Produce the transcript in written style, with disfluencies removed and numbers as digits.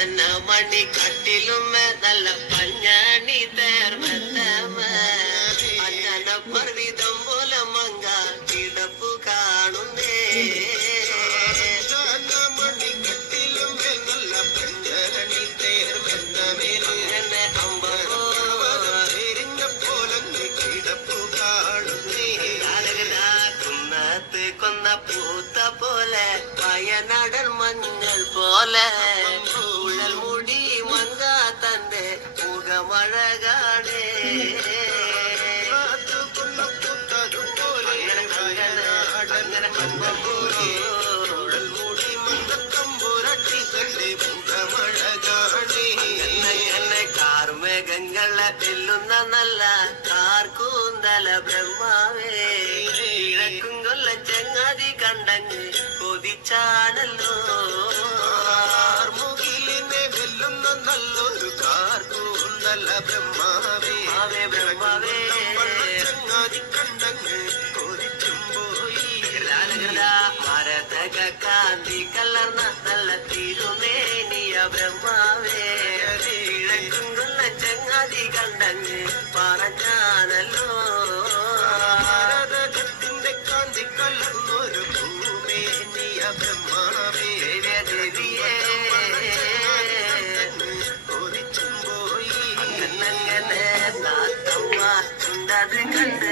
മണിക്കട്ടിലുമേ നല്ല പഞ്ഞാണി തേർമത്തമേ അഞ്ചന പർവിതം പോലെ മങ്ക കിടപ്പു കാണുന്നേ മണിക്കട്ടിലുമേ നല്ല പഞ്ഞാണി തേർമത്തമേ എന്നെ അമ്പരിഞ്ഞ പോലെ കിടപ്പു കാണുന്നേ കുന്നത്ത് കൊന്ന പൂത്ത പോലെ വയനാടൻ മഞ്ഞൾ പോലെ ഉഴൽ മുടി മങ്ക തന്റെ മുഖമഴകാടേ കാർമേഘങ്ങളെ വെല്ലുന്ന നല്ല കാർക്കൂന്തല ബ്രഹ്മാവേ ഇഴക്കും കൊല്ല ചങ്ങാതി കണ്ടങ്ങ് കൊതിച്ചാണല്ലോ മുകിലിനെ വെല്ലുന്ന നല്ലൊരു കാർക്കൂന്തല ബ്രഹ്മാവേ ബ്രഹ്മാവേ ചങ്ങാതി കണ്ടങ്ങ് കൊതിച്ചും പോയി മരതക കാന്തി കലർന്ന നല്ല തിരുമേനിയ ബ്രഹ്മാവേ ഇഴക്കും കൊല്ല ചങ്ങാതി കണ്ടങ്ങ് പറഞ്ഞാണല്ലോ ഭാരതത്തിന്റെ കാന്തി കലർന്നൊരു ഭൂമേനിയ ബ്രഹ്മാവേ ദേവിയേ കൊതിച്ചും പോയി അങ്ങനെ നാത്തമ്മ കണ്ടത് കണ്ട്